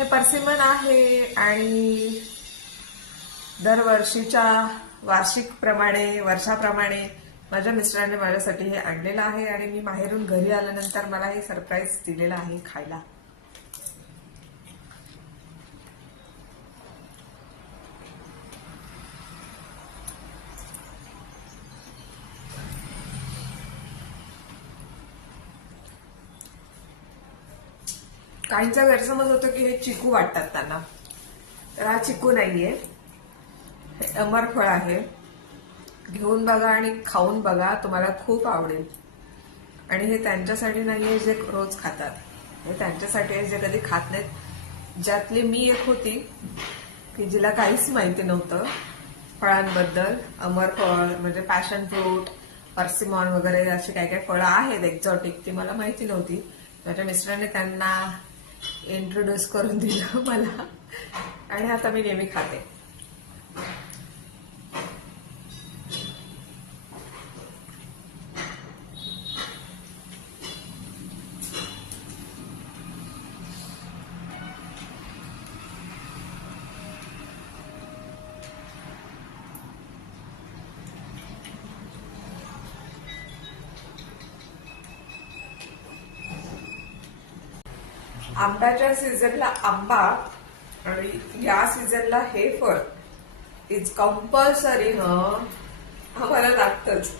हे परसिमन आहे आणि दरवर्षीच्या वर्षाप्रमाणे माझ्या मिस्टरांनी माझ्यासाठी हे आणलेलं आहे आणि मी बाहेरून घरी आल्यानंतर मला हे सरप्राईज दिलेलं आहे खायला. काहींचा गैरसमज होतो की हे चिकू वाटतात त्यांना, तर हा चिकू नाहीये, हे अमरफळ आहे. घेऊन बघा आणि खाऊन बघा, तुम्हाला खूप आवडेल. आणि हे त्यांच्यासाठी नाहीये जे रोज खातात, हे त्यांच्यासाठी आहे जे कधी खात नाहीत. ज्यातली मी एक होती की जिला काहीच माहिती नव्हतं फळांबद्दल. अमरफळ म्हणजे पॅशन फ्रूट, पर्सिमॉन वगैरे अशी काही काही फळं आहेत एक्झॉटिक, ती मला माहिती नव्हती. माझ्या मिस्टरांनी त्यांना इंट्रोड्यूस करून दिलं मला आणि आता मी नेहमी खाते. आंब्याच्या सीझनला आंबा आणि या सीझनला हे फळ इज कंपल्सरी. आम्हाला लागतंच.